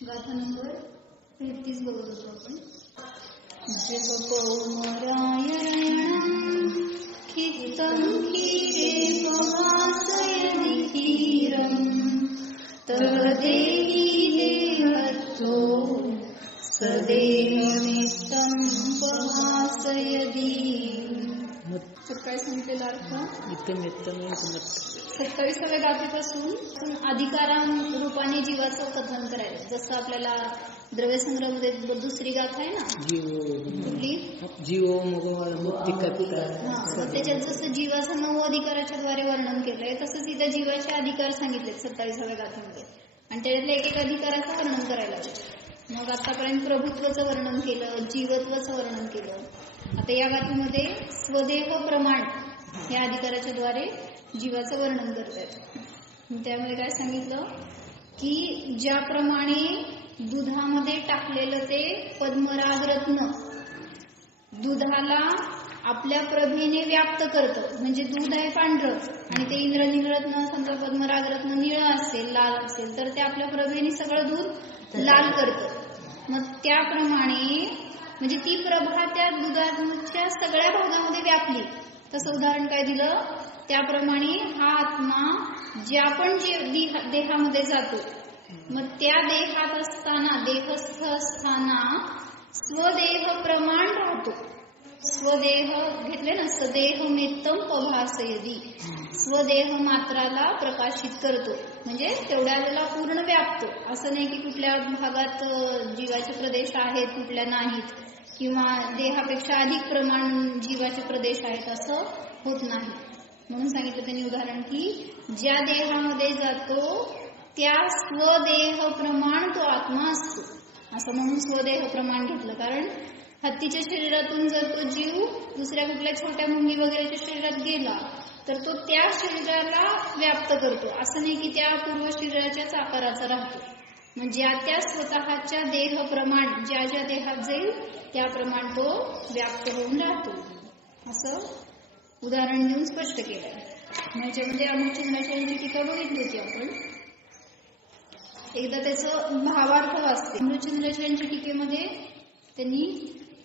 गाथा नंबर 33 बघत होतो आपण. जपपौमरायणं खित्तं क्षीरे पवासयदि क्षीरं तव देहि देहत्थो सदेहमित्तं पवासयदि. काय सांगितलेला अर्थ? 27व्या गाथेपासून अधिकारां रूपाने जीवाचं कथन करायचं. जसं आपल्याला द्रव्यसंग्रहामध्ये दुसरी गाथा आहे ना, कुठली त्याच्यात जसं जीवाचं 9 अधिकाराच्या द्वारे वर्णन केलंय, तसंच इथं जीवाचे अधिकार सांगितले 27व्या गाथेमध्ये. आणि त्याच्यातल्या एक एक अधिकाराचं वर्णन करायला लागलं. मग आतापर्यंत प्रभुत्वाचं वर्णन केलं, जीवत्वाचं वर्णन केलं. आता या गाथेमध्ये स्वदेह प्रमाण या अधिकाराच्या द्वारे जीवाचं वर्णन करतात. त्यामुळे काय सांगितलं की ज्याप्रमाणे दुधामध्ये टाकलेलं ते पद्मरागरत्न दुधाला आपल्या प्रभेने व्याप्त करतं. म्हणजे दूध आहे पांढरं आणि ते इंद्रनीलरत्न समजा पद्मरागरत्न निळं असेल, लाल असेल, तर ते आपल्या प्रभेने सगळं दूध लाल करतं. मग त्याप्रमाणे म्हणजे ती प्रभा त्या दुधाच्या सगळ्या भागामध्ये व्यापली. तसं उदाहरण काय दिलं, त्याप्रमाणे हा आत्मा ज्या पण देहामध्ये जातो, मग त्या देहात असताना देहस्थ असताना स्वदेह प्रमाण राहतो. स्वदेह घेतले ना, सदेहमित्तं पभासयदि, स्वदेह मात्राला प्रकाशित करतो. म्हणजे तेवढ्या वेळेला पूर्ण व्यापतो. असं नाही की कुठल्या भागात जीवाचे प्रदेश आहेत, कुठल्या नाहीत, किंवा देहापेक्षा अधिक प्रमाण जीवाचे प्रदेश आहेत, असं होत नाही. म्हणून सांगितलं त्यांनी उदाहरण की ज्या देहामध्ये जातो त्या स्वदेह प्रमाण तो आत्मा असतो. असं म्हणून स्वदेह प्रमाण घेतलं. कारण हत्तीच्या शरीरातून जर तो जीव दुसऱ्या कुठल्या छोट्या मुंगी वगैरेच्या शरीरात गेला तर तो त्या शरीराला व्याप्त करतो. असं नाही की त्या पूर्व शरीराच्याच आकाराचा राहतो. मग ज्या त्या स्वतःच्या देह प्रमाण ज्या ज्या देहात जाईल त्याप्रमाण तो व्याप्त होऊन राहतो. असं उदाहरण देऊन स्पष्ट केलं. म्हणजे अमृतचंद्राचार्यांची टीका बघितली होती आपण. एकदा त्याचं भावार्थ वाचते. अमृतचंद्राचार्यांच्या टीकेमध्ये त्यांनी,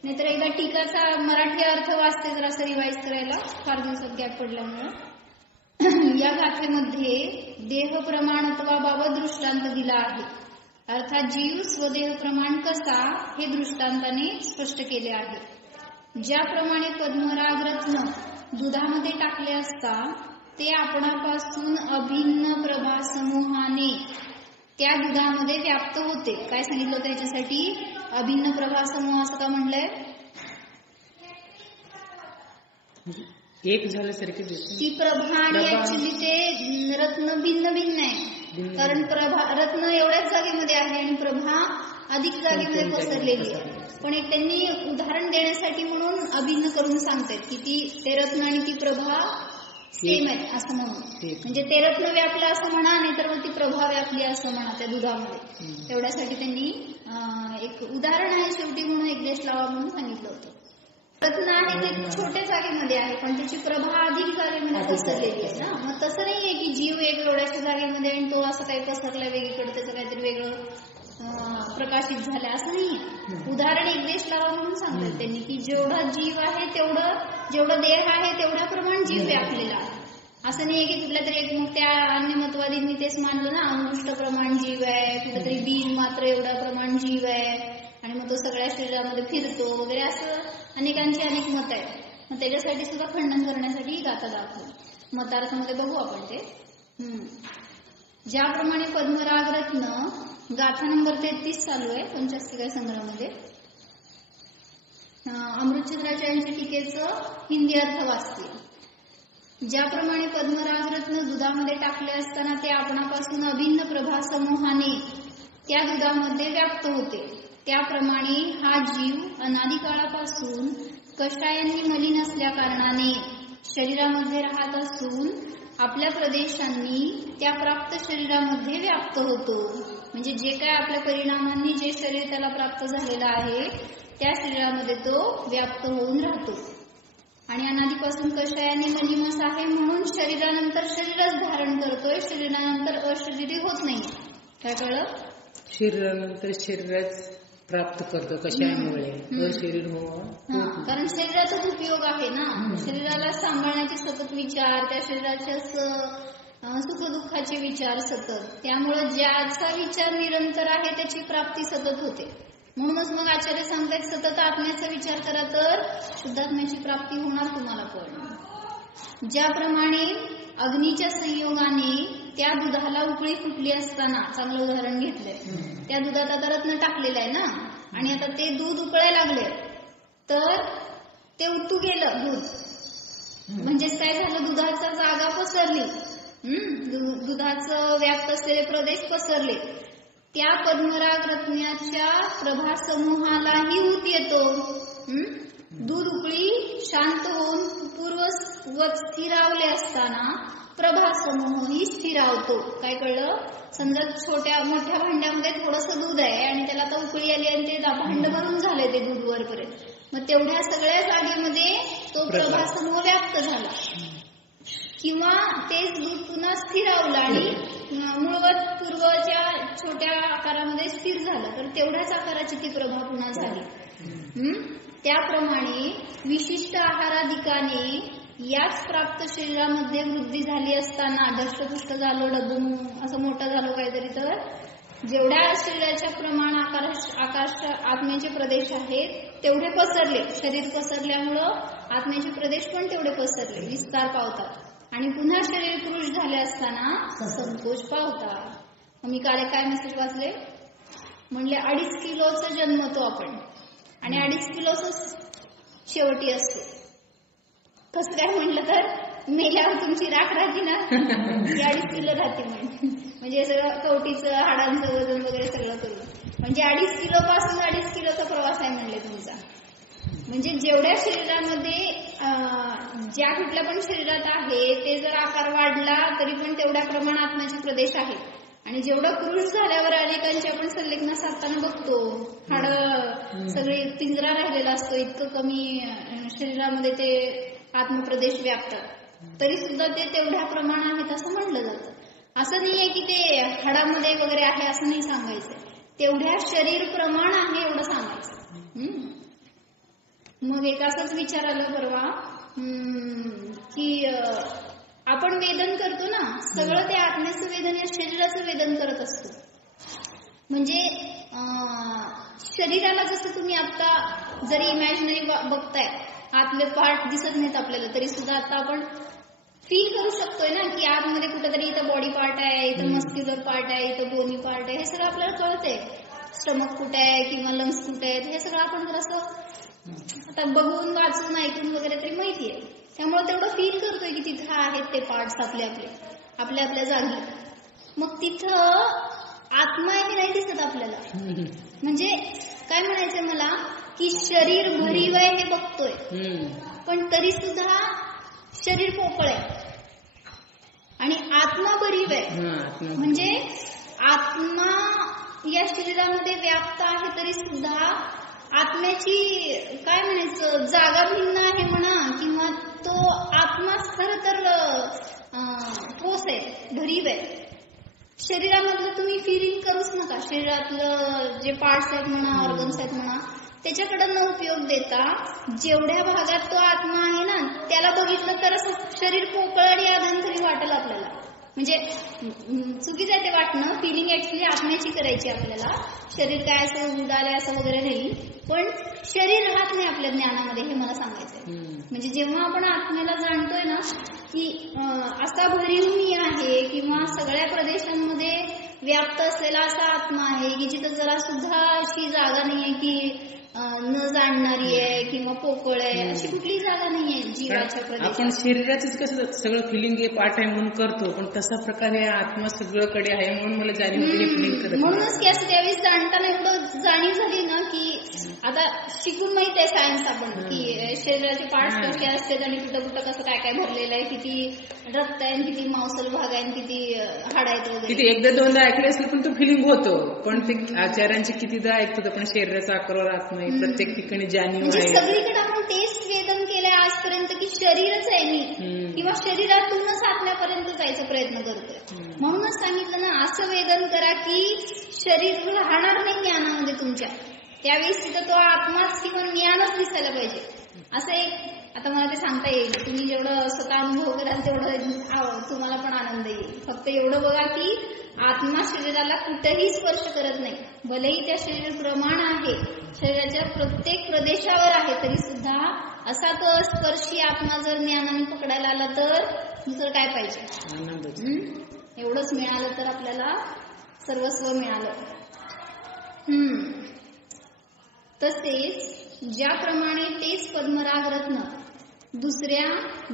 नाहीतर एकदा टीकाचा मराठी अर्थ वाचते जर असं रिवाईज करायला, फार दिवसात गॅप पडल्यामुळं. या गाथेमध्ये देह प्रमाणत्वाबाबत दृष्टांत दिला आहे. अर्थात जीव स्वदेह प्रमाण कसा हे दृष्टांताने स्पष्ट केले आहे. ज्याप्रमाणे पद्मरागरत्न दुधामध्ये टाकले असता ते आपणापासून अभिन्न प्रभा समूहाने त्या दुधामध्ये व्याप्त होते. काय सांगितलं त्याच्यासाठी? अभिन्न प्रभा समूह असं का म्हणलंय? एक झाल्यासारखे ती प्रभा आणि ऍक्च्युली ते रत्न भिन्न भिन्न आहे. कारण प्रभा रत्न एवढ्याच जागेमध्ये आहे आणि प्रभा अधिक जागेमध्ये पसरलेली आहे. पण एक त्यांनी उदाहरण देण्यासाठी म्हणून अभिन्न करून सांगतात की ते रत्न आणि ती प्रभा सेम आहेत असं म्हणून. म्हणजे ते रत्न व्यापलं असं म्हणा, नाही तर मग ती प्रभा व्यापली असं म्हणा त्या दुधामध्ये. तेवढ्यासाठी त्यांनी एक उदाहरण आहे शेवटी म्हणून एक देश लावा म्हणून सांगितलं होतं. रत्न आहे ते छोट्या जागेमध्ये आहे पण त्याची प्रभा अधिक जागेमध्ये पसरलेली आहे ना. मग तसं नाहीये की जीव एक एवढ्याच्या जागेमध्ये आणि तो असं काही पसरलाय वेगळीकडे, त्याचं काहीतरी वेगळं प्रकाशित झालंय असं नाहीये. उदाहरण एक देश लावा म्हणून सांगतात त्यांनी की जेवढा जीव आहे जेवढं देह आहे तेवढ्या प्रमाण जीव व्यापलेला आहे. असं नाहीये की कुठल्या तरी एक, मग त्या अन्यमतवादींनी तेच मानलं ना, अंगुष्ट प्रमाण जीव आहे, कुठेतरी बीज मात्र एवढा प्रमाण जीव आहे आणि मग तो सगळ्या शरीरामध्ये फिरतो वगैरे, असं अनेकांची अनेक मत आहेत. मग त्याच्यासाठी सुद्धा खंडन करण्यासाठी ही गाथा दाखवली. मतार्थामध्ये बघू आपण ते. ज्याप्रमाणे पद्मरागरत्न गाथा नंबर 33 चालू आहे पंचास्तिका संग्रहामध्ये. अमृतचंद्राचार्यांच्या टीकेचं हिंदी अर्थ वाचते. ज्याप्रमाणे पद्मरागरत्न दुधामध्ये टाकले असताना ते आपणापासून अभिन्न प्रभा समूहाने त्या दुधामध्ये व्याप्त होते, त्याप्रमाणे हा जीव अनादिकाळापासून कषायांनी मलिन असल्या कारणाने शरीरामध्ये राहत असून आपल्या प्रदेशांनी त्या प्राप्त शरीरामध्ये व्याप्त होतो. म्हणजे जे काय आपल्या परिणामांनी जे शरीर त्याला प्राप्त झालेलं आहे त्या शरीरामध्ये तो व्याप्त होऊन राहतो. आणि अनादिपासून कषायाने मलिमस आहे म्हणून शरीरानंतर शरीरच धारण करतोय, शरीरानंतर अशरीरी होत नाही. काय कळलं? शरीरानंतर शरीराच प्राप्त करतो कशामुळे शरीर कारण शरीराचाच उपयोग आहे ना. शरीराला सांभाळण्याचे सतत विचार, त्या शरीराच्या सुखदुःखाचे विचार सतत, त्यामुळे ज्याचा विचार निरंतर आहे त्याची प्राप्ती सतत होते. म्हणूनच मग आचार्य सांगतात सतत आत्म्याचा विचार करा तर शुद्धात्म्याची प्राप्ती होणार तुम्हाला. पण ज्याप्रमाणे अग्नीच्या संयोगाने त्या दुधाला उकळी फुटली असताना, चांगलं उदाहरण घेतलंय, त्या दुधात आता रत्न टाकलेलं आहे ना, आणि आता ते दूध उकळायला लागले तर ते उतू गेलं दूध, म्हणजेच काय झालं, दुधाचा जागा पसरली, दुधाचं व्याप्त असलेले प्रदेश पसरले. त्या पद्मराग रत्नाच्या प्रभा समूहालाही ऊत येतो. दूध उकळी शांत होऊन पूर्ववत स्थिरावले असताना प्रभा समूहही स्थिरावतो. काय कळलं? समजा छोट्या मोठ्या भांड्यामध्ये थोडंसं दूध आहे आणि त्याला आता उकळी आली आणि ते भांड भरून झालंय ते दूध वरपर्यंत, मग तेवढ्या सगळ्या जागेमध्ये तो प्रभा समूह व्याप्त झाला, किंवा तेच दूध पुन्हा स्थिरावलं आणि मूळवत पूर्वच्या छोट्या आकारामध्ये स्थिर झालं, तर तेवढ्याच आकाराची ती प्रभा पुन्हा झाली. त्याप्रमाणे विशिष्ट आहाराधिकाने याच प्राप्त शरीरामध्ये वृद्धी झाली असताना, दष्टपुष्ट झालो, डबू असं मोठं झालो काहीतरी, तर जेवढ्या शरीराच्या प्रमाण आकाश आत्म्याचे प्रदेश आहेत तेवढे पसरले, शरीर पसरल्यामुळं आत्म्याचे प्रदेश पण तेवढे पसरले, विस्तार पावतात, आणि पुन्हा शरीर पुरुष झाले असताना संकोच पावतात. मी काल काय मेसेज वाचले, म्हणले 2.5 किलोचा जन्मतो आपण आणि 2.5 किलोच शेवटी असतो. कसं काय म्हटलं तर मेल्यावर तुमची राख राहते ना, 2.5 किलो राहते म्हणजे सगळं कवटीचं हाडांचं वजन वगैरे सगळं करून, म्हणजे 2.5 किलो पासून 2.5 किलोचा प्रवास आहे म्हणले तुमचा. म्हणजे जेवढ्या शरीरामध्ये ज्या कुठल्या पण शरीरात आहे ते जर आकार वाढला तरी पण तेवढ्या प्रमाणात आत्म्याचे प्रदेश आहेत, आणि जेवढं पुरुष झाल्यावर अनेकांची आपण संलेखना साधताना बघतो हाड सगळे पिंजरा राहिलेला असतो, इतकं कमी शरीरामध्ये ते आत्मप्रदेश व्यापतात, तरी सुद्धा ते तेवढ्या प्रमाण आहेत असं म्हटलं जातं. असं नाहीये की ते हाडामध्ये वगैरे आहे असं नाही सांगायचं, तेवढ्या शरीर प्रमाण आहे एवढं सांगायचं. मग एक असंच विचार आलं परवा की आपण वेदन करतो ना, सगळं ते आत्म्याचं वेदन या शरीराचं वेदन करत असतो. म्हणजे शरीराला जसं तुम्ही आता जरी इमॅजिनरी बघताय, आतले पार्ट दिसत नाहीत आपल्याला, तरी सुद्धा आता आपण फील करू शकतोय ना की आतमध्ये कुठेतरी इथं बॉडी पार्ट आहे, इथं मस्क्युलर पार्ट आहे, इथं बोनी पार्ट आहे, हे सगळं आपल्याला कळतंय. स्टमक कुठे आहे किंवा लंग्स कुठे आहेत हे सगळं आपण जर असं आता बघून वाचून ऐकून वगैरे तरी माहिती आहे. त्यामुळे तेवढं फील करतोय की तिथं आहेत ते पार्ट्स आपल्या जागी. मग तिथं आत्मा आहे नाही दिसत आपल्याला. म्हणजे काय म्हणायचंय मला की शरीर भरीव आहे हे बघतोय, पण तरी सुद्धा शरीर पोकळ आहे आणि आत्मा भरीव आहे. म्हणजे आत्मा या शरीरामध्ये व्याप्त आहे तरी सुद्धा आत्म्याची काय म्हणायचं जागा भिन्न आहे म्हणा, किंवा तो आत्माच खरं तर ठोस आहे, भरीव आहे. शरीरामधलं तुम्ही फिलिंग करूच नका. शरीरातलं जे पार्ट्स आहेत म्हणा, ऑर्गन्स आहेत म्हणा, त्याच्याकडे न उपयोग देता जेवढ्या भागात तो आत्मा आहे ना त्याला बघितलं तर असं शरीर पोकळ आणि आधांतरी वाटेल आपल्याला. म्हणजे चुकीचं आहे ते वाटणं. फिलिंग ऍक्च्युली आत्म्याची करायची आपल्याला. शरीर काय असं उडालंय असं वगैरे नाही, पण शरीर राहत नाही आपल्या ज्ञानामध्ये, हे मला सांगायचंय. म्हणजे जेव्हा आपण आत्म्याला जाणतोय ना की असा भरीव मी आहे किंवा सगळ्या प्रदेशांमध्ये व्याप्त असलेला असा आत्मा आहे की जिथं जरा सुद्धा अशी जागा नाहीये की न जाणणारी आहे किंवा पोकळ आहे, अशी कुठली जागा नाहीये जीवाच्या प्रदेशात. आपण शरीराचंच कसं सगळं फिलिंग हे पार्ट आहे म्हणून करतो, पण तसा प्रकारे आत्मा सगळीकडे आहे म्हणून मला जाणीव फिलिंग करत. म्हणूनच की असं त्यावेळेस जाणताना एवढं जाणीव झाली ना की आता शिकून माहित आहे सायन्स आपण की शरीराचे पार्ट्स कसे असतात आणि कुठं कुठं कसं काय काय भरलेलं आहे, किती रक्त आहे, किती मांसल भाग आहे, किती हाड आहेत वगैरे. किती एकदा दोनदा ऐकले असले पण तो फिलिंग होतो, पण ते आचार्यांचे कितीदा ऐकतो पण शरीराचा आकारावर आत्मा आहे, प्रत्येक ठिकाणी जाणीव आहे. सगळीकडे आपण तेच वेदन केलंय आजपर्यंत की शरीरच आहे मी, किंवा शरीरातूनच आत्म्यापर्यंत जायचा प्रयत्न करतोय. म्हणूनच सांगितलं ना, असं वेदन करा की शरीर राहणार नाही ज्ञानामध्ये तुमच्या. त्यावेळेस तिथं तो आत्माच किंवा ज्ञानच दिसायला पाहिजे. असं एक आता मला ते सांगता येईल, तुम्ही जेवढं स्वतः अनुभव कराल तेवढं तुम्हाला पण आनंद येईल. फक्त एवढं बघा की आत्मा शरीराला कुठेही स्पर्श करत नाही. भलेही त्या शरीर प्रमाण आहे, शरीराच्या प्रत्येक प्रदेशावर आहे, तरी सुद्धा असा तो स्पर्शी आत्मा जर ज्ञानाने पकडायला आला तर दुसरं काय पाहिजे. एवढंच मिळालं तर आपल्याला सर्वस्व मिळालं. तसेच ज्याप्रमाणे तेच पद्मराग रत्न दुसऱ्या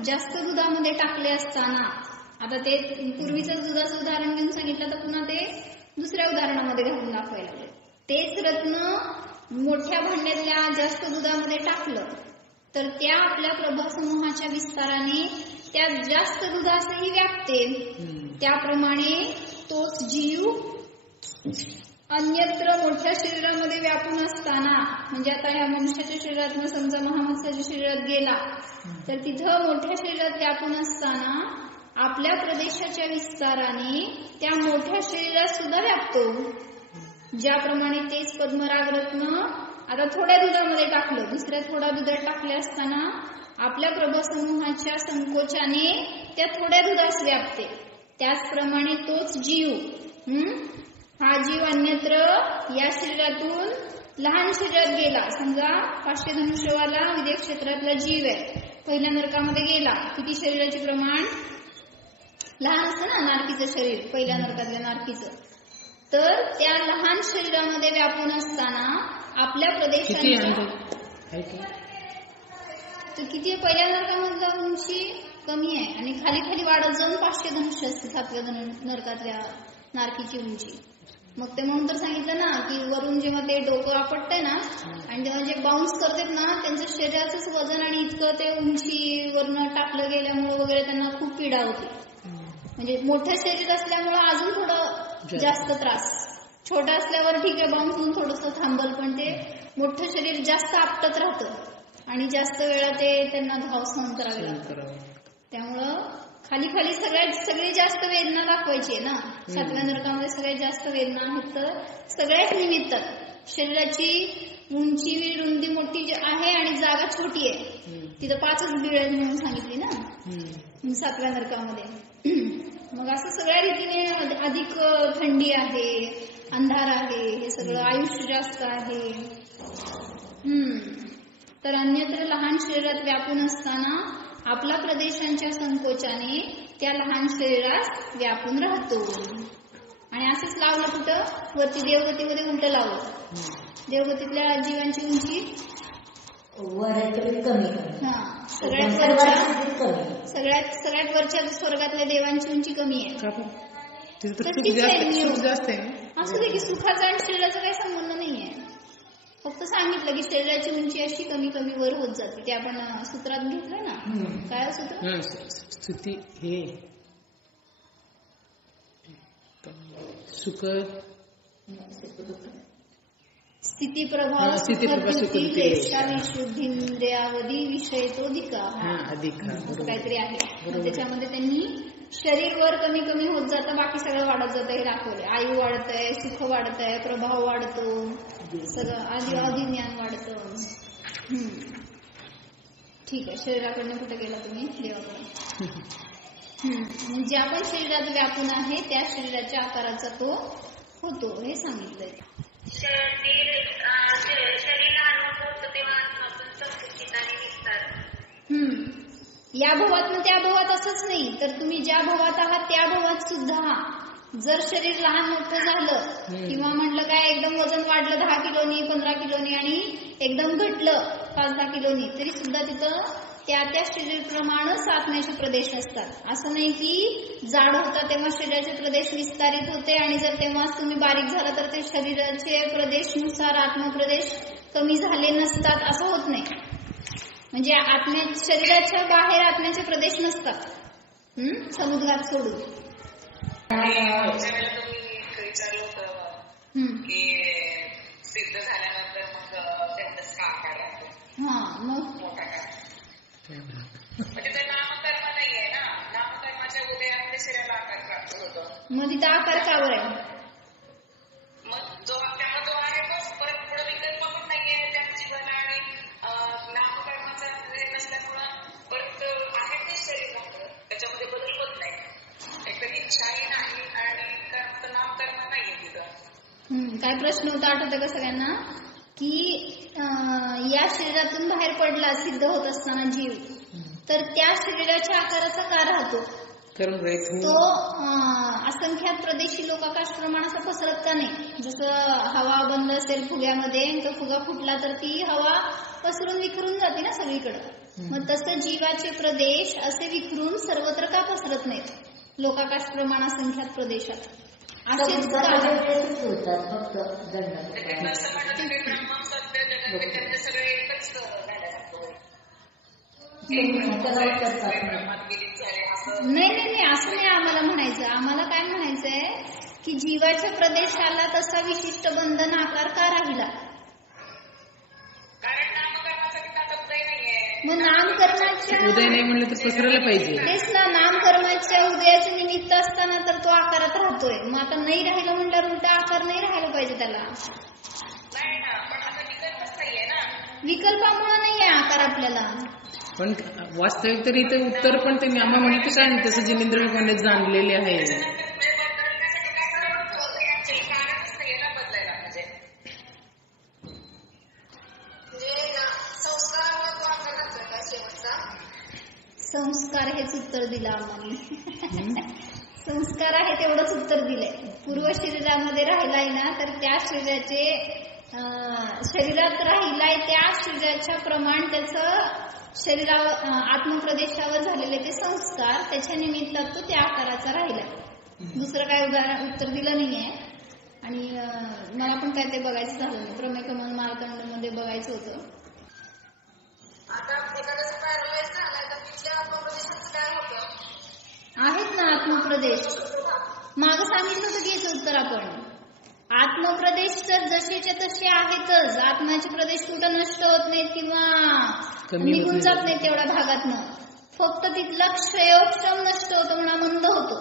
जास्त दुधामध्ये टाकले असताना, आता ते पूर्वीचं दुधाचं उदाहरण घेऊन सांगितलं तर पुन्हा ते दुसऱ्या उदाहरणामध्ये घालून दाखवायला लागले. तेच रत्न मोठ्या भांड्यातल्या जास्त दुधामध्ये टाकलं तर त्या आपल्या प्रभासमूहाच्या विस्ताराने त्या जास्त दुधासही व्यापते. त्याप्रमाणे तोच जीव अन्यत्र मोठ्या शरीरामध्ये व्यापून असताना, म्हणजे आता ह्या मनुष्याच्या शरीरात समजा महामत्स्याच्या शरीरात गेला तर तिथं मोठ्या शरीरात व्यापून असताना आपल्या प्रदेशाच्या विस्ताराने त्या मोठ्या शरीरात सुद्धा व्यापतो. ज्याप्रमाणे तेच पद्मराग रत्न आता थोड्या दुधामध्ये टाकलं, दुसऱ्या थोड्या दुधात टाकले असताना आपल्या प्रभासमूहाच्या संकोचाने त्या थोड्या दुधास व्यापते. त्याचप्रमाणे तोच जीव, हा जीव अन्यत्र या शरीरातून लहान शरीरात गेला. समजा 500 धनुष्यवाला विदेह क्षेत्रातला जीव आहे, पहिल्या नरकामध्ये गेला. किती शरीराचे प्रमाण लहान असतं ना नारकीचं शरीर, पहिल्या नरकातल्या नारकीचं. तर त्या लहान शरीरामध्ये व्यापून असताना आपल्या प्रदेशांच्या किती पहिल्या नरकामधला उंची कमी आहे आणि खाली खाली वाढत जाऊन 500 धनुष्य असते 7व्या नरकातल्या नारकीची उंची. मग ते म्हणून तर सांगितलं ना की वरून जेव्हा ते डोकं आपटतंय ना आणि जेव्हा जे बाउन्स करतात ना, त्यांचं शरीराचंच वजन आणि इतकं ते उंचीवरनं टाकलं गेल्यामुळे वगैरे त्यांना खूप पीडा होती. म्हणजे मोठं शरीर असल्यामुळं अजून थोडं जास्त त्रास. छोटं असल्यावर ठीक आहे, बाउन्स होऊन थोडंसं थांबल, पण ते मोठं शरीर जास्त आपटत राहतं आणि जास्त वेळा ते त्यांना धाव सहन करावी लागतं. त्यामुळं खाली खाली सगळी जास्त वेदना दाखवायची आहे ना. 7व्या नरकामध्ये सगळ्यात जास्त वेदना आहेत तर सगळ्याच निमित्तात शरीराची उंची रुंदी मोठी आहे आणि जागा छोटी आहे. तिथं 5च बिळ म्हणून सांगितली ना 7व्या नरकामध्ये. मग असं सगळ्या रीतीने अधिक थंडी आहे, अंधार आहे, हे सगळं आयुष्य जास्त आहे. तर अन्यत्र लहान शरीरात व्यापून असताना आपला प्रदेशांच्या संकोचाने त्या लहान शरीरात व्यापून राहतो. आणि असंच लावलं कुठं वरती देवगतीमध्ये उलट लावलं. देवगतीतल्या जीवांची उंची सगळ्यात वरच्या स्वर्गातल्या देवांची उंची कमी आहे. असू दे की सुखाचा आणि शरीराचा काही संबंध नाहीये. फक्त सांगितलं की शरीराची उंची अशी कमी कमी वर होत जाते. ते आपण सूत्रात घेतलं ना. काय सूत्र? सुख स्थिती प्रभाव विशुद्धींद्रियावधी विषय तो काहीतरी आहे. त्याच्यामध्ये त्यांनी शरीर वर कमी कमी होत जातं, बाकी सगळं वाढत जातं हे दाखवले. आयु वाढतंय, सुख वाढतंय, प्रभाव वाढतो, सगळं अधिज्ञान वाढतं. ठीक आहे, शरीराकडनं कुठे गेला तुम्ही? देवाकडे. ज्या पण शरीरात व्यापून आहे त्या शरीराच्या आकाराचा तो होतो हे सांगितलंय. शरीर लहान होतं तेव्हा आत्मा पण संकुचित आणि विस्तार. या भवात त्या भवात असंच नाही, तर तुम्ही ज्या भवात आहात त्या भवात सुद्धा जर शरीर लहान मोठं झालं किंवा म्हटलं काय एकदम वजन वाढलं 10 किलोनी 15 किलोनी आणि एकदम घटलं 5-10 किलोनी, तरी सुद्धा तिथं त्या शरीर प्रमाणच आत्म्याचे प्रदेश असतात. असं नाही की जाड होता तेव्हा शरीराचे प्रदेश विस्तारित होते आणि जर तेव्हाच तुम्ही बारीक झाला तर ते शरीराचे प्रदेशनुसार आत्मप्रदेश कमी झाले नसतात, असं होत नाही. म्हणजे शरीराच्या बाहेर आत्म्याचे प्रदेश नसतात समुद्रात सोडून. विचारलं होतं की सिद्ध झाल्यानंतर मग त्यांचाच का आकार राहतो मोठा का? म्हणजे तर नामकर्म नाहीये ना, नामकर्माच्या उदयामध्ये शरीराला आकार प्राप्त होतो. मग काय प्रश्न होता आठवतं का सगळ्यांना, की या शरीरातून बाहेर पडला सिद्ध होत असताना जीव, तर त्या शरीराच्या आकाराचा का राहतो, तो असंख्यात प्रदेशी लोकाकाश प्रमाणाचा पसरत का नाही. जसं हवा बंद असेल फुग्यामध्ये, तो फुगा फुटला तर ती हवा पसरून विखरून जाते ना सगळीकडे. मग तसं जीवाचे प्रदेश असे विखरून सर्वत्र का पसरत नाहीत लोकाकाश प्रमाण असंख्यात प्रदेशात. असेच नाही असं नाही आम्हाला म्हणायचं. आम्हाला काय म्हणायचंय की जीवाच्या प्रदेशाला तसा विशिष्ट बंधन आकार का राहिला. मग नामकर्माच्या उदय नाही म्हणलं तर पसरायला पाहिजे. तेच ना, नामकर्माच्या उदयाचे निमित्त असताना तर तो आकारात राहतोय. मग आता नाही राहिलं म्हणल्यावर उलटा आकार नाही राहायला पाहिजे त्याला. विकल्पामुळे नाही आहे आकार आपल्याला. पण वास्तविक तर इथं उत्तर पण ते आम्हाला म्हणलं तर काय तसं जिनेंद्र लोकांनी जाणलेले आहे. संस्कार हेच उत्तर दिलं आम्हाला. संस्कार आहे तेवढंच उत्तर दिलंय. पूर्व शरीरामध्ये राहिलाय ना, तर त्या शरीरात राहिलाय त्या शरीराच्या प्रमाण त्याचं शरीरावर आत्मप्रदेशावर झालेले ते संस्कार, त्याच्या निमित्तात तो त्या आकाराचा राहिलाय. दुसरं काय उत्तर दिलं नाहीये. आणि मला पण काय ते बघायचं झालं नाही. प्रमेयकमन मार्तंडमध्ये बघायचं होतं. आहेत ना आत्मप्रदेश. मागं सांगितलं होतं की याचं उत्तर आपण. आत्मप्रदेश तर जसेच्या तसे आहेतच. आत्म्याचे प्रदेश कुठं नष्ट होत नाहीत किंवा निघून जात नाहीत तेवढ्या भागातनं. फक्त तिथला क्षयोक्षम नष्ट होतो म्हणा, मंद होतो.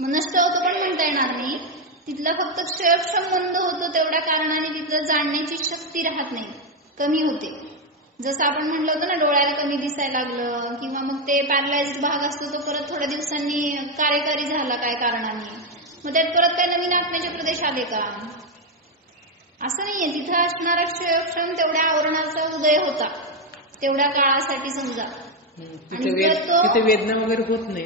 मग नष्ट होतो पण म्हणता येणार नाही. तिथला फक्त क्षयोक्षम मंद होतो, तेवढ्या कारणाने तिथलं जाणण्याची शक्ती राहत नाही, कमी होते. जसं आपण म्हणलं होतं ना, डोळ्याला कमी दिसायला लागलं किंवा मग ते पॅरलाइज्ड भाग असतो तो परत थोड्या दिवसांनी कार्यकारी झाला काय कारणाने, मग त्यात परत काय नवीन आत्म्याचे प्रदेश आले का, असं नाहीये. तिथं असणारा क्षयक्षम तेवढ्या आवरणाचा उदय होता तेवढ्या काळासाठी समजा. तिथे वेदना वगैरे होत नाही,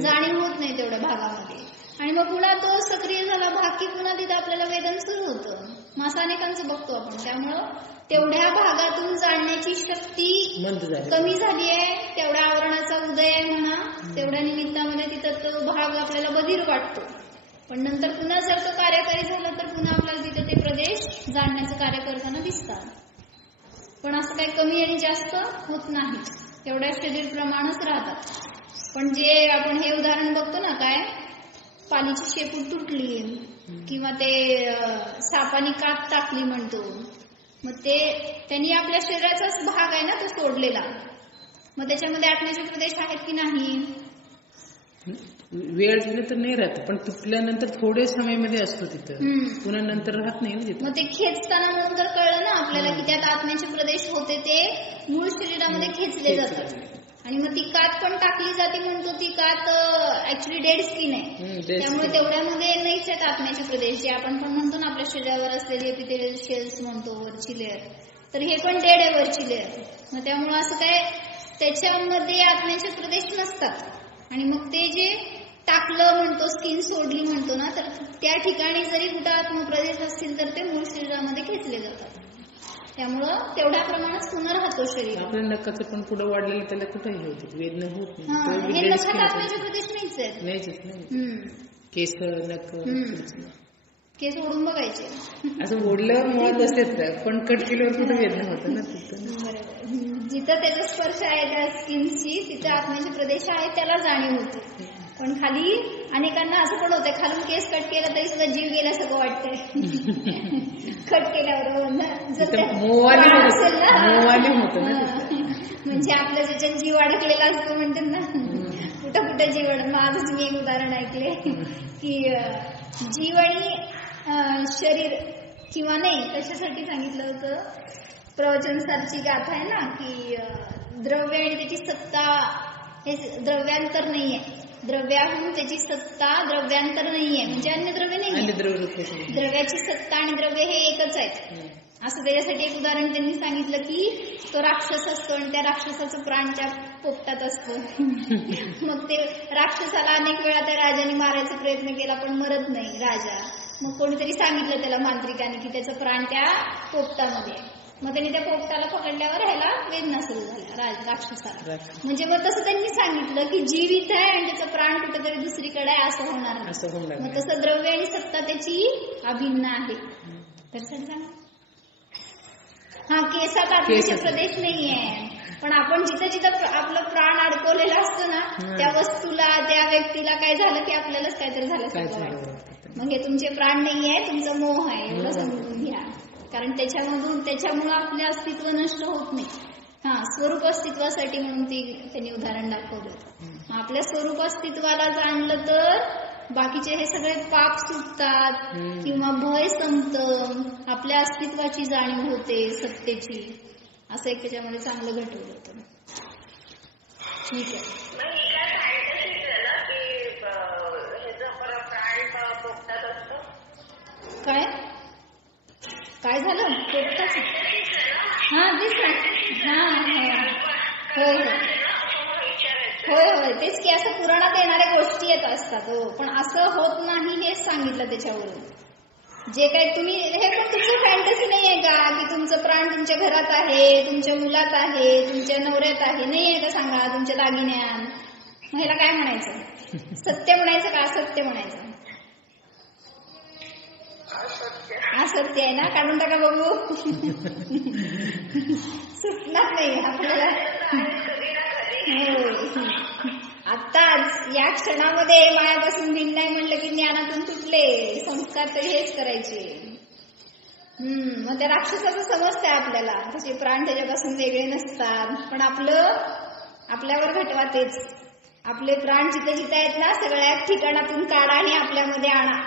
जाणीव होत नाही तेवढ्या भागामध्ये. आणि मग पुन्हा तो सक्रिय झाला भाग की पुन्हा तिथे आपल्याला वेदन सुरू होतं. मासा अनेकांचं बघतो आपण. त्यामुळं तेवढ्या भागातून जाणण्याची शक्ती कमी झाली आहे. तेवढ्या आवरणाचा उदय आहे म्हणा, तेवढ्या निमित्तामध्ये तिथं तो भाग आपल्याला बधीर वाटतो. पण नंतर पुन्हा जर तो कार्यकारी झाला तर पुन्हा आपल्याला तिथे ते प्रदेश जाणण्याचं कार्य करताना दिसतात. पण असं काही कमी आणि जास्त होत नाही, तेवढ्या शरीर प्रमाणच राहतात. पण जे आपण हे उदाहरण बघतो ना, काय पालीची शेपूट तुटली किंवा ते सापानी कात टाकली म्हणतो, मग ते त्यांनी आपल्या शरीराचाच भाग आहे ना तो सोडलेला. मग त्याच्यामध्ये आत्म्याचे प्रदेश आहेत की नाही. वेळ झाला तर नाही राहत, पण तुटल्यानंतर थोड्या समयामध्ये असतो तिथं, पुन्हा नंतर राहत नाही ना तिथं. मग ते खेचताना नंतर कळलं ना आपल्याला की त्यात आत्म्याचे प्रदेश होते, ते मूळ शरीरामध्ये खेचले जातात. आणि मग ती कात पण टाकली जाते म्हणतो. ती कात ऍक्च्युली डेड स्किन आहे, त्यामुळे तेवढ्यामध्ये नाहीच आहेत आत्म्याचे प्रदेश जे आपण पण म्हणतो ना आपल्या शरीरावर असलेले एपिथेलियल शेल्स म्हणतो वरची लेअर, तर हे पण डेड आहे वरची लेअर. मग त्यामुळे असं काय त्याच्यामध्ये आत्म्याचे प्रदेश नसतात. आणि मग ते जे टाकलं म्हणतो, स्किन सोडली म्हणतो ना, तर त्या ठिकाणी जरी कुठं आत्मप्रदेश असतील तर ते मूळ शरीरामध्ये खेचले जातात. त्यामुळं तेवढ्या प्रमाणात पुन्हा राहतो शरीर. आपल्या नकाचं पण पुढे वाढलेलं त्याला कुठेही होते, वेदना होत नाही. हे नखात आत्म्याचे प्रदेश नाहीच आहेत. नाहीच केस नक केस ओढून बघायचे, असं ओढल्यावर मुळात असतेच, पण कट केल्यावर कुठे वेदना होतं ना तिथं. बरोबर, जिथं त्याचा स्पर्श आहे त्या स्किनची तिथे आत्म्याचे प्रदेश आहे त्याला जाणीव होते. पण खाली अनेकांना असं पण होतंय, खालून केस कट केला तरी सुद्धा जीव गेल्यासारखं वाटतंय. कट केल्यावर म्हणजे आपलं ज्याच्यात जीव अडकलेला असतो म्हणतात ना, कुठं कुठं जीव अडकलं. आजच मी एक उदाहरण ऐकले की जीव आणि शरीर किंवा नाही कशासाठी सांगितलं होतं, प्रवचन सारची गाथा आहे ना की द्रव्य आणि त्याची सत्ता हे द्रव्यांतर नाहीये, द्रव्याहून त्याची सत्ता द्रव्यांतर नाहीये, म्हणजे अन्य द्रव्य नाही. द्रव्याची सत्ता आणि द्रव्य हे एकच आहेत. असं त्याच्यासाठी एक उदाहरण त्यांनी सांगितलं की तो राक्षस असतो आणि त्या राक्षसाचं प्राण त्या पोपटात असतो. मग ते राक्षसाला अनेक वेळा त्या राजाने मारायचा प्रयत्न केला पण मरत नाही राजा. मग कोणीतरी सांगितलं त्याला मांत्रिकाने की त्याचं प्राण त्या पोपटामध्ये. मग त्यांनी त्या पोपटाला पकडल्यावर ह्याला वेदना सुरू झाल्या राक्षसाला. म्हणजे मग तसं त्यांनी सांगितलं की जीवित आहे आणि त्याचा प्राण कुठेतरी दुसरीकडे आहे असं होणार नाही. मग तसं द्रव्य आणि सत्ता त्याची अभिन्न आहे. तर सांगा हा केसात आत्म्याचे प्रदेश नाहीये, पण आपण जिथं जिथं आपलं प्राण अडकवलेलं असतं ना त्या वस्तूला त्या व्यक्तीला काय झालं की आपल्यालाच काहीतरी झालं. मग हे तुमचे प्राण नाहीये, तुमचं मोह आहे एवढं समजून घ्या. कारण त्याच्यामुळं आपले अस्तित्व नष्ट होत नाही. हा स्वरूप अस्तित्वासाठी म्हणून त्यांनी उदाहरण दाखवलं. आपल्या स्वरूप अस्तित्वाला जाणलं तर बाकीचे हे सगळे पाप सुटतात किंवा भय संपतं, आपल्या अस्तित्वाची जाणीव होते सत्तेची. असं एक त्याच्यामध्ये चांगलं घटवलं होतं. ठीक आहे. काय झालं पोपटाच? हा तेच हा होय होय तेच की असं पुराणात येणाऱ्या गोष्टी येत असतात. हो पण असं होत नाही हेच सांगितलं त्याच्यावरून. जे काही तुम्ही हे पण तुमचं फॅन्टसी नाही आहे का की तुमचं प्राण तुमच्या घरात आहे, तुमच्या मुलात आहे, तुमच्या नवऱ्यात आहे, नाही आहे का सांगा, तुमच्या दागिन्यात. मग ह्याला काय म्हणायचं? सत्य म्हणायचं का असत्य म्हणायचं? असत्य आहे ना, काढून टाका बघू. सुटणार नाही आपल्याला. आताच या क्षणामध्ये मायापासून भिन्न नाही म्हणलं की ज्ञानातून तुटले. संस्कार तर हेच करायचे. मग त्या राक्षसाचं समजतंय आपल्याला, तसे प्राण त्याच्यापासून वेगळे नसतात. पण आपल्यावर घटवा तेच. आपले प्राण जिथे जिथे आहेत ना सगळ्या ठिकाणातून काढा आणि आपल्यामध्ये आणा,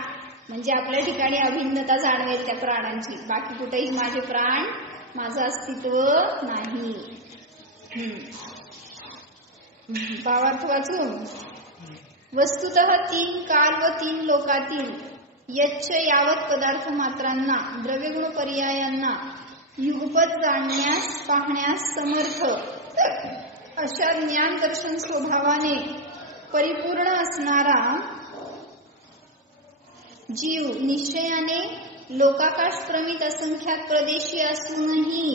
म्हणजे आपल्या ठिकाणी अभिन्नता जाणवेल त्या प्राणांची. बाकी कुठेही माझे प्राण, माझं अस्तित्व नाही. भावार्थ वाचून वस्तुतः 3 काल व 3 लोकातील यच्च यावत पदार्थ मात्रांना द्रव्यगुण पर्यायांना युगपत जाणण्यास पाहण्यास समर्थ अशा ज्ञान दर्शन स्वभावाने परिपूर्ण असणारा जीव निश्चयाने लोकाकाशप्रमित असंख्यात प्रदेशी असूनही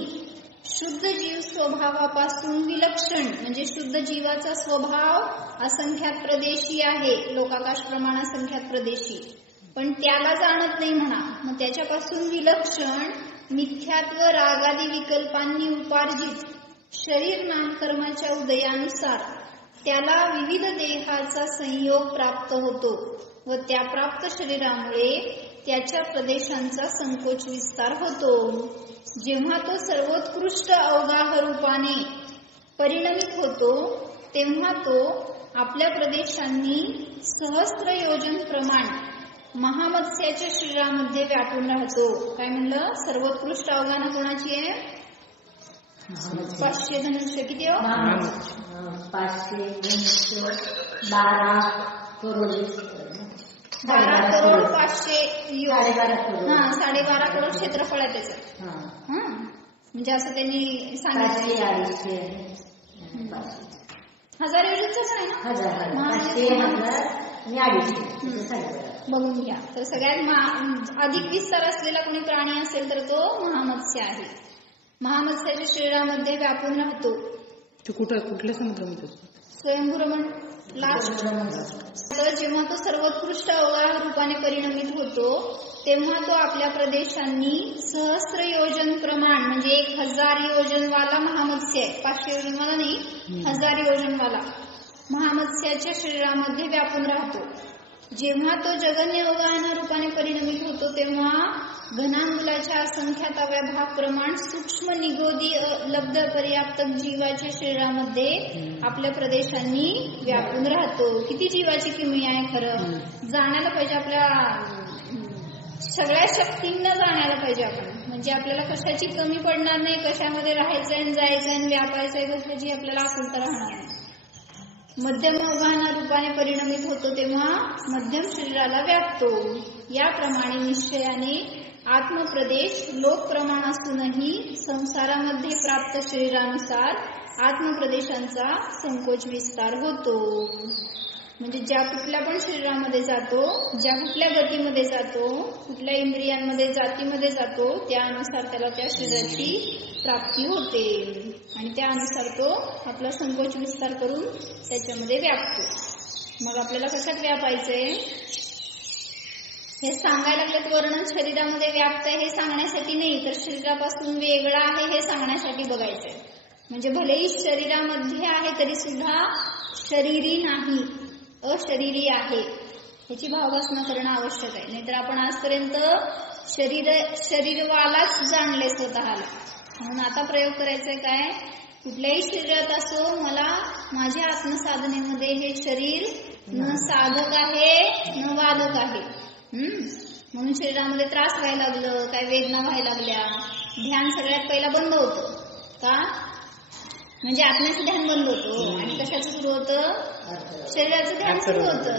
शुद्ध जीव स्वभावापासून विलक्षण, म्हणजे शुद्ध जीवाचा स्वभाव असंख्यात प्रदेशी आहे, लोकाकाश प्रमाण असंख्यात प्रदेशी, पण त्याला जाणत नाही म्हणा. मग त्याच्यापासून विलक्षण मिथ्यात्व रागादी विकल्पांनी उपार्जित शरीर नामकर्माच्या उदयानुसार त्याला विविध देहाचा संयोग प्राप्त होतो व त्या प्राप्त शरीरामुळे त्याच्या प्रदेशांचा संकोच विस्तार होतो. जेव्हा तो सर्वोत्कृष्ट अवगाह रूपाने परिणमित होतो तेव्हा तो आपल्या प्रदेशांनी सहस्त्र योजन प्रमाण महामत्स्याच्या शरीरामध्ये व्यापून राहतो. काय म्हणलं? सर्वोत्कृष्ट अवगाह कोणाची आहे? 500 धनुष्य. किती हो? 500 धनुष्य 12 करोड 500 12.5 करोड क्षेत्रफळ आहे त्याचं. म्हणजे असं त्यांनी सांगितलं. 1000 योजनच आहे ना. बघून घ्या. तर सगळ्यात अधिक विस्तार असलेला कोणी प्राणी असेल तर तो महामत्स्य आहे. महामत्स्याच्या शरीरामध्ये व्यापून राहतो. कुठल्या समुद्रामध्ये? स्वयंभूरमण लास्ट. तर जेव्हा तो सर्वोत्कृष्ट अवगाह रूपाने परिणमित होतो तेव्हा तो आपल्या प्रदेशांनी सहस्त्र योजन प्रमाण, म्हणजे 1000 योजनवाला महामत्स्य आहे. 500 योजनवाला नाही, 1000 योजनवाला महामत्स्याच्या शरीरामध्ये व्यापून राहतो. जेव्हा तो जगन्य अवगाहना रूपाने परिणमित होतो तेव्हा घनांगुलाच्या असंख्याताव्या भाग प्रमाण सूक्ष्म निगोदी लब्ध पर्याप्त जीवाच्या शरीरामध्ये आपल्या प्रदेशांनी व्यापून राहतो. किती जीवाची किमया आहे खरं. जाणायला पाहिजे, आपल्या सगळ्या शक्तींना जाणायला पाहिजे आपण. म्हणजे आपल्याला कशाची कमी पडणार नाही, कशामध्ये राहायचंय आणि जायचंय आणि व्यापायचंय कशाची आपल्याला आकुलता राहणार नाही. मध्यम वाहना रूपाने परिणमित होतो तेव्हा मध्यम शरीराला व्यापतो. याप्रमाणे निश्चयाने आत्मप्रदेश लोक प्रमाण असूनही संसारामध्ये प्राप्त शरीरानुसार आत्मप्रदेशांचा संकोच विस्तार होतो. म्हणजे ज्या कुठल्या पण शरीरामध्ये जातो, ज्या कुठल्या गतीमध्ये जातो, कुठल्या इंद्रियांमध्ये जातीमध्ये जातो, त्यानुसार त्याला त्या शरीराची प्राप्ती होते आणि त्यानुसार तो आपला संकोच विस्तार करून त्याच्यामध्ये व्यापतो. मग आपल्याला कशात व्यापायचंय हे सांगायला लागलेत. वर्णन शरीरामध्ये व्याप्त आहे हे सांगण्यासाठी नाही, तर शरीरापासून वेगळा आहे हे सांगण्यासाठी बघायचंय. म्हणजे भलेही शरीरामध्ये आहे तरी सुद्धा शरीरी नाही, अशरीरी आहे ह्याची भाववासना करणं आवश्यक आहे. नाहीतर आपण आजपर्यंत शरीरवालाच जाणले स्वतःला. म्हणून आता प्रयोग करायचा काय, कुठल्याही शरीरात असो मला माझ्या आत्मसाधनेमध्ये हे शरीर न साधक आहे न वादक आहे. म्हणून शरीरामध्ये त्रास व्हायला लागलं, काय वेदना व्हायला लागल्या, ध्यान सगळ्यात पहिला बंद होतं. का म्हणजे आत्म्याचं ध्यान बंद होतं आणि कशाचं सुरू होतं, शरीराचं ध्यान सुरू होतं.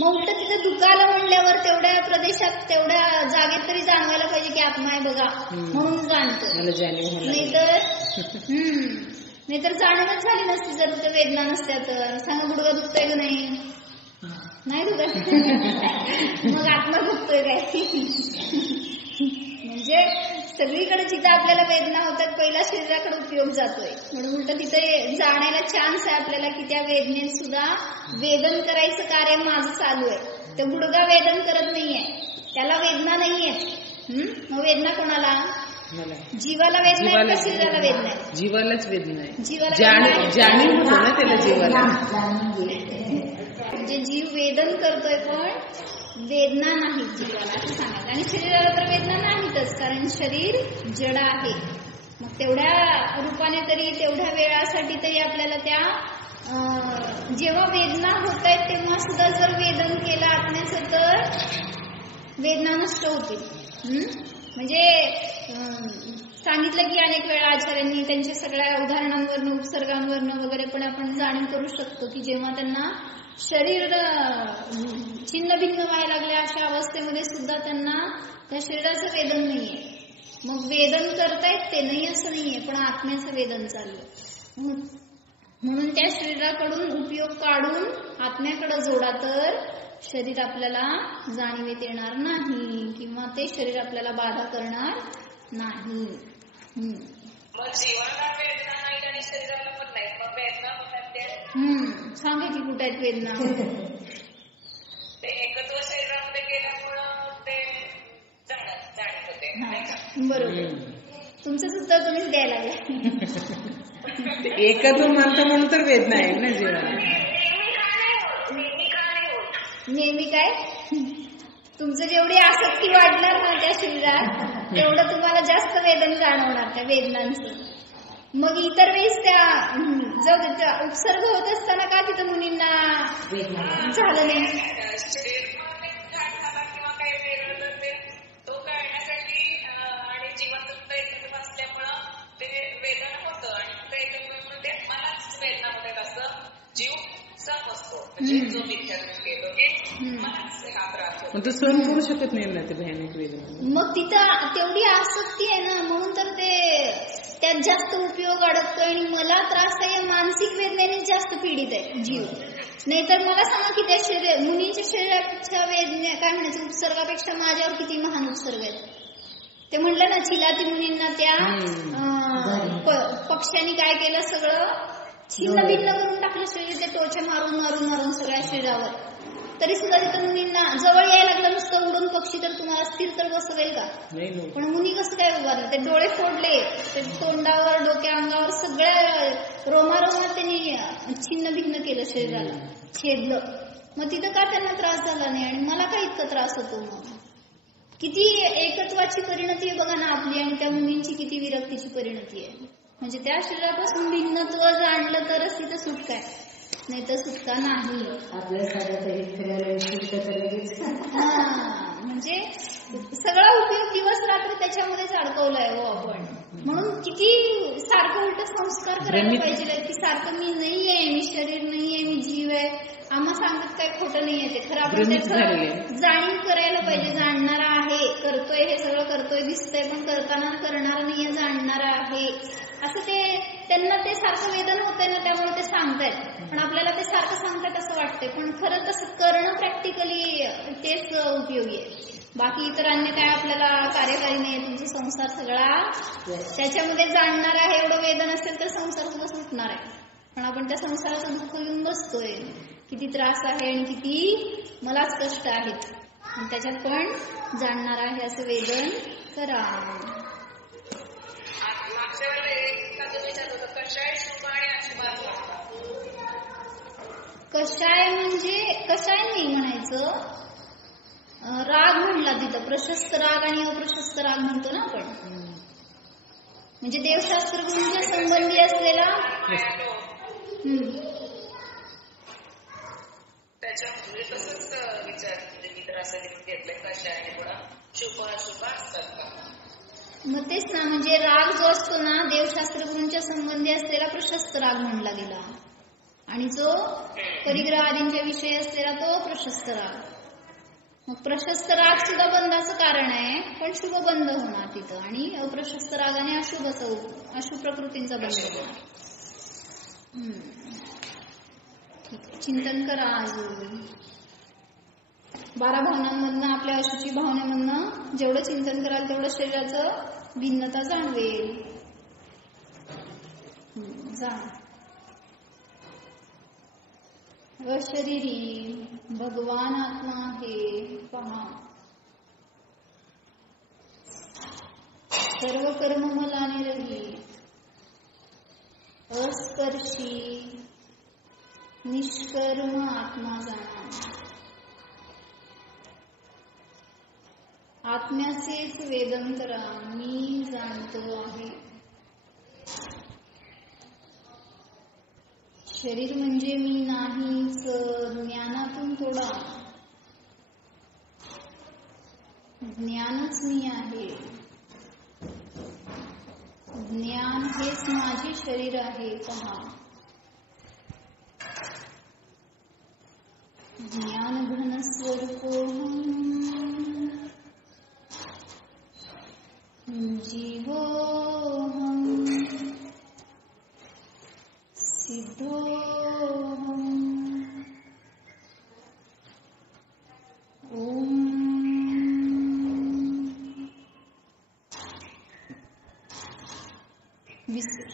मग उलट तिथं दुखाला म्हणल्यावर तेवढ्या प्रदेशात तेवढ्या जागेत तरी जाणवायला पाहिजे की आत्मा आहे बघा म्हणून जाणतो. नाहीतर जाणवच झाली नसती जर तिथं वेदना नसत्या तर. सांगा गुडघा दुखतोय का नाही दुखत, मग आत्मा दुखतोय काय. म्हणजे सगळीकडे जिथं आपल्याला वेदना होतात पहिला शरीराकडे उपयोग जातोय. म्हणून उलट तिथे जाण्याला चान्स आहे आपल्याला की त्या वेदनेत सुद्धा वेदन करायचं कार्य माझं चालू आहे. तर गुडघा वेदन करत नाहीये, त्याला वेदना नाहीये. मग वेदना कोणाला, जीवाला वेदना आहे का शरीराला वेदना आहे? जीवालाच वेदना आहे. जीवाला जाणीव होतं ना त्याला जीवाला. म्हणजे जीव वेदन करतोय पण वेदना नाही जीवाला असं सांगायचं. आणि शरीराला तर वेदना नाहीतच, कारण शरीर जड आहे. मग तेवढ्या रूपाने तरी तेवढ्या वेळासाठी तरी आपल्याला त्या जेव्हा वेदना होत आहेत तेव्हा सुद्धा जर वेदन केलं आत्म्याचं तर वेदना नष्ट होतील. म्हणजे सांगितलं की अनेक वेळा आचार्यांनी त्यांच्या सगळ्या उदाहरणांवरनं उपसर्गांवरनं वगैरे पण आपण जाणीव करू शकतो की जेव्हा त्यांना शरीर छिन्न भिन्न व्हायला लागल्या अशा अवस्थेमध्ये सुद्धा त्यांना त्या शरीराचं वेदन नाहीये. मग वेदन करतायत ते नाही असं नाहीये, पण आत्म्याचं वेदन चालू आहे. म्हणून त्या शरीराकडून उपयोग काढून आत्म्याकडे जोडा तर शरीर आपल्याला जाणीवेत येणार नाही किंवा ते शरीर आपल्याला बाधा करणार नाही. मग जीवाला वेदना नाही आणि शरीराला पण नाही, मग वेदना होतात त्या सांगा की कुठे आहेत वेदना. ते एकत्व शरीरामध्ये गेल्यामुळं ते जाणीव होते. बरोबर, तुमचंच उत्तर तुम्हीच द्यायला लागला. एकत्व मानता म्हणून तर वेदना आहे ना जीवाला. नेहमी काय तुमचं जेवढी आसक्ती वाढणार ना त्या शरीरात तेवढं तुम्हाला जास्त वेदन जाणवणार त्या वेदनांचं. मग इतर वेळेस त्या उपसर्ग होत असताना का तिथं मुलींना झालं नाही. किंवा काही वेगळं तर ते तो काढण्यासाठी आणि जिवंत एकत्र असल्यामुळं ते वेदना होतं आणि ते एकत्र ते मलाच वेदना होतात असं जीव समजतो. म्हणजे जो मिथ्या दृष्टी येतो की मलाच हा त्रास होतो. पण तो सहन करू शकत नाही ना ते भयानक वेदना. मग तिथं तेवढी आसक्ती आहे ना, म्हणून तर ते त्यात जास्त उपयोग अडकतोय आणि मला त्रास आहे मानसिक वेदनेने जास्त पीडित आहे जीव. नाहीतर मला सांगा की त्या मुलींच्या शरीराच्या वेदने काय म्हणायचं उपसर्गापेक्षा माझ्यावर किती महान उपसर्ग आहेत. ते म्हणलं ना चिलाती मुनींना त्या पक्ष्यांनी काय केलं, सगळं छिन्न भिन्न करून टाकलं शरीर, ते टोचे मारून मारून मारून सगळ्या शरीरावर. तरी सुद्धा तिथं मुनींना जवळ यायला लागलं नुसतं उडून पक्षी तर तुम्हाला स्थिर तर बसवेल का. पण मुनी कसं काय उभारलं, ते डोळे फोडले, ते तोंडावर डोक्या अंगावर सगळ्या रोमारोमात त्यांनी छिन्न भिन्न केलं, शरीराला छेदलं. मग तिथं का त्यांना त्रास झाला नाही आणि मला का इतका त्रास होतो. मग किती एकत्वाची परिणती आहे बघा ना आपली, आणि त्या मुलींची किती विरक्तीची परिणती आहे. म्हणजे त्या शरीरापासून भिन्नत्व जाणलं तरच तिथं सुटका आहे, नाही तर सुटका नाही. आपल्या साध्या तरी फिरायला लगेच म्हणजे सगळा उपयोग दिवस रात्र त्याच्यामध्येच अडकवलाय हो आपण. म्हणून किती सारखं उलट संस्कार करायला पाहिजे की सारखं मी नाहीये, मी शरीर नाहीये, मी जीव आहे. आम्हा सांगत काय खोटं नाहीये ते खरं. आपण त्याचं जाणीव करायला पाहिजे. जाणणारा आहे, करतोय, हे सगळं करतोय, दिसतंय, पण करताना करणारा नाहीये, जाणणारा आहे असं ते त्यांना ते सारखं वेदन होतंय ना, त्यामुळे ते सांगतायत. पण आपल्याला ते सारखं सांगतायत असं वाटतंय, पण खरं तसं करणं प्रॅक्टिकली तेच उपयोगी आहे. बाकी इतर अन्य काय आपल्याला कार्यकारी नाही. तुमचा संसार सगळा त्याच्यामध्ये जाणणार आहे. एवढं वेदन असेल तर संसार सुद्धा सुटणार आहे. पण आपण त्या संसाराचं दुःख घेऊन बसतोय, किती त्रास आहे आणि किती मलाच कष्ट आहेत, आणि त्याच्यात पण जाणणार आहे असं वेदन करा. मागच्या वेळेला विचारलं होतं कशाय शुभ आणि अशुभ. कशाय म्हणजे कशाय नाही म्हणायचं, राग म्हणला तिथं. प्रशस्त राग आणि अप्रशस्त राग म्हणतो ना आपण. म्हणजे देवशास्त्र गुरूंच्या संबंधी असलेला त्याच्यामध्ये तसंच विचार मी तर असं घेतलंय कशाय थोडा शुभ अशुभ असतात का. मग तेच ना, म्हणजे राग जो असतो ना देवशास्त्र गुरूंच्या संबंधी असलेला प्रशस्त राग म्हणला गेला, आणि जो परिग्रह आदींच्या विषयी असलेला तो प्रशस्त राग. मग प्रशस्त राग सुद्धा बंधाचं कारण आहे, पण शुभ बंध होणार तिथं, आणि अप्रशस्त रागाने अशुभ प्रकृतींचा बंध होणार. ठीक आहे, चिंतन करा अजून. 12 भावनांमधनं, आपल्या अशुची भावनेमधनं जेवढं चिंतन कराल तेवढं शरीराचं भिन्नता जाणवेल. अशरीरी भगवान आत्मा आहे पहा. सर्व कर्म मला निरहित, अस्पर्शी निष्कर्म आत्मा जाणा. आत्म्याचेच वेदन करा, मी जाणतो आहे. शरीर म्हणजे मी नाहीच, ज्ञानातून थोडा. ज्ञानच मी आहे. ज्ञान हेच माझे शरीर आहे पहा. ज्ञान घन स्वरूपोहम जीवोहम सिद्धोहम. ओम विसर.